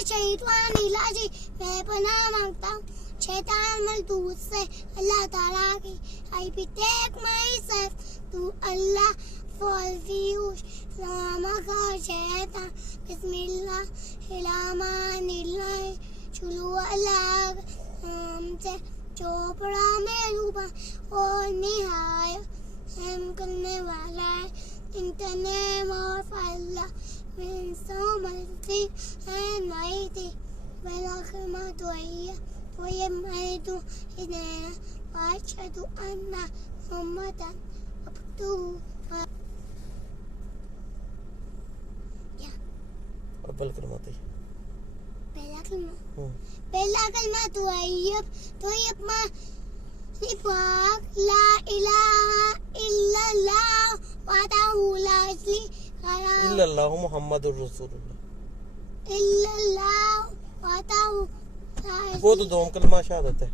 الشیطان الرجیم، میں پناہ مانگتا ہوں شیطان ملعون سے اللہ تعالیٰ کی. I protect myself to Allah for refuge from شیطان. بسم اللہ الرحمن الرحیم. شروع اللہ سے جو بڑا مہربان اور نہایت رحم کرنے والا ہے. In the name of Allah, when so mercy and mighty, وَلَكِمَةُ وَيَمَّيْتُ إِذَا وَأَشْهَدُ أَنَّ مُحَمَّدًا عَبْدُهُ. اول کلمات ہے. پہلا کلمہ طیب ما پاک لا الہ الا اللہ وحدہ لا شریک لہ الا اللہ محمد الرسول اللہ. الا اللہ وحدہ لا وہ تو دوم کلمہ شہادت ہے.